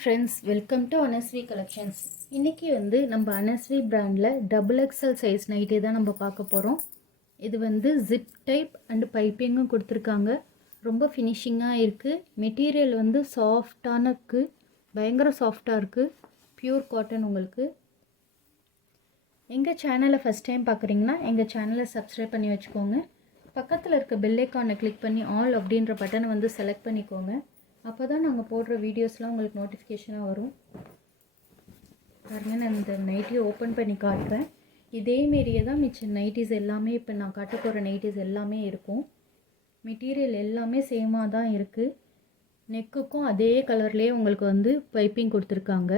Friends, welcome to Anasvi collections. இன்றைக்கி நம்ம அனஸ்வி பிராண்டில் டபுள் எக்ஸல் சைஸ் நைட்டி தான் நம்ம பார்க்க போகிறோம். இது ஜிப் டைப் அண்டு பைப்பிங்கும் கொடுத்துருக்காங்க. ரொம்ப ஃபினிஷிங்காக இருக்குது. மெட்டீரியல் சாஃப்டான இருக்குது, பயங்கர சாஃப்டாக இருக்குது. Pure cotton. உங்களுக்கு எங்கள் சேனலை ஃபஸ்ட் டைம் பார்க்குறீங்கன்னா எங்கள் சேனலை சப்ஸ்கிரைப் பண்ணி வச்சுக்கோங்க. பக்கத்தில் இருக்க பெல் ஐக்கானை கிளிக் பண்ணி ஆல் அப்படின்ற பட்டனை செலக்ட் பண்ணிக்கோங்க. அப்போ தான் நாங்கள் போடுற வீடியோஸ்லாம் உங்களுக்கு நோட்டிஃபிகேஷனாக வரும். பாருங்கள், நான் இந்த நைட்டியை ஓப்பன் பண்ணி காட்டுறேன். இதேமாரியே தான் மிச்ச நைட்டிஸ் எல்லாமே, இப்போ நான் காட்ட போகிற நைட்டிஸ் எல்லாமே இருக்கும். மெட்டீரியல் எல்லாமே சேமாக தான் இருக்குது. நெக்குக்கும் அதே கலர்லேயே உங்களுக்கு பைப்பிங் கொடுத்துருக்காங்க.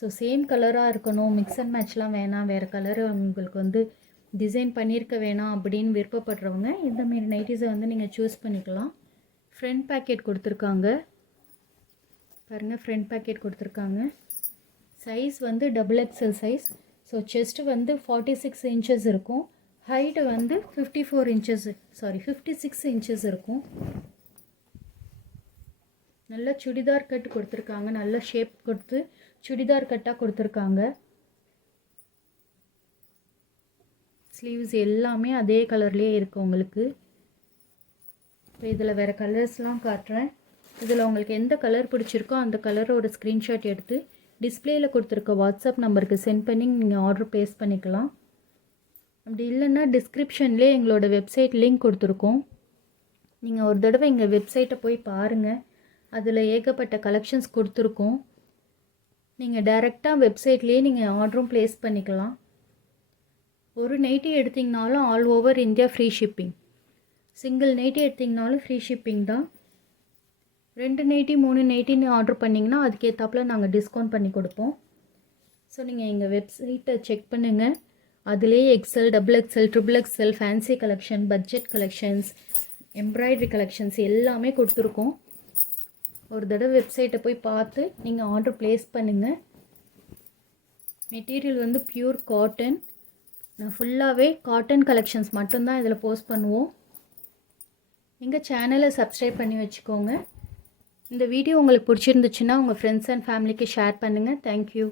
ஸோ சேம் கலராக இருக்கணும், மிக்ஸ் அண்ட் மேட்ச்லாம் வேணாம், வேறு கலரு உங்களுக்கு டிசைன் பண்ணியிருக்க வேணாம் அப்படின்னு விருப்பப்படுறவங்க இந்தமாரி நைட்டிஸை நீங்கள் சூஸ் பண்ணிக்கலாம். ஃப்ரண்ட் பேக்கெட் கொடுத்துருக்காங்க. பாருங்கள், ஃப்ரண்ட் பேக்கெட் கொடுத்துருக்காங்க. Size double XL size. So chest 46 inches இருக்கும். ஹைட்டு 56 இன்ச்சஸ் இருக்கும். நல்ல சுடிதார் கட் கொடுத்துருக்காங்க. நல்ல ஷேப் கொடுத்து சுடிதார் கட்டாக கொடுத்துருக்காங்க. ஸ்லீவ்ஸ் எல்லாமே அதே கலர்லேயே இருக்குது உங்களுக்கு. இப்போ இதில் வேறு கலர்ஸ்லாம் காட்டுறேன். இதில் உங்களுக்கு எந்த கலர் பிடிச்சிருக்கோ அந்த கலரோட ஸ்க்ரீன்ஷாட் எடுத்து டிஸ்பிளேயில் கொடுத்துருக்க வாட்ஸ்அப் நம்பருக்கு சென்ட் பண்ணி நீங்கள் ஆர்டர் ப்ளேஸ் பண்ணிக்கலாம். அப்படி இல்லைன்னா டிஸ்கிரிப்ஷன்லேயே எங்களோட வெப்சைட் லிங்க் கொடுத்துருக்கோம். நீங்கள் ஒரு தடவை எங்கள் வெப்சைட்டை போய் பாருங்கள். அதில் ஏகப்பட்ட கலெக்ஷன்ஸ் கொடுத்துருக்கோம். நீங்கள் டைரெக்டாக வெப்சைட்லேயே நீங்கள் ஆர்டரும் ப்ளேஸ் பண்ணிக்கலாம். ஒரு நைட்டி எடுத்திங்கனாலும் all over India free shipping. Single nighty எடுத்திங்கனாலும் ஃப்ரீ ஷிப்பிங் தான். 2 நைட்டி 3 நைட்டின்னு ஆர்டர் பண்ணிங்கன்னா அதுக்கேற்றாப்பில் நாங்கள் டிஸ்கவுண்ட் பண்ணி கொடுப்போம். ஸோ நீங்கள் எங்கள் வெப்சைட்டை செக் பண்ணுங்கள். அதிலே XL, double XL, triple XL, fancy collection, budget collections, embroidery collections எல்லாமே கொடுத்துருக்கோம். ஒரு தடவை வெப்சைட்டை போய் பார்த்து நீங்கள் ஆர்டர் ப்ளேஸ் பண்ணுங்கள். Material pure cotton. நான் ஃபுல்லாகவே காட்டன் கலெக்ஷன்ஸ் மட்டும்தான் இதில் போஸ்ட் பண்ணுவோம். எங்கள் சேனலை சப்ஸ்கிரைப் பண்ணி வச்சுக்கோங்க. இந்த வீடியோ உங்களுக்கு பிடிச்சிருந்துச்சுன்னா உங்கள் ஃப்ரெண்ட்ஸ் அண்ட் ஃபேமிலிக்கு ஷேர் பண்ணுங்கள். தேங்க்யூ.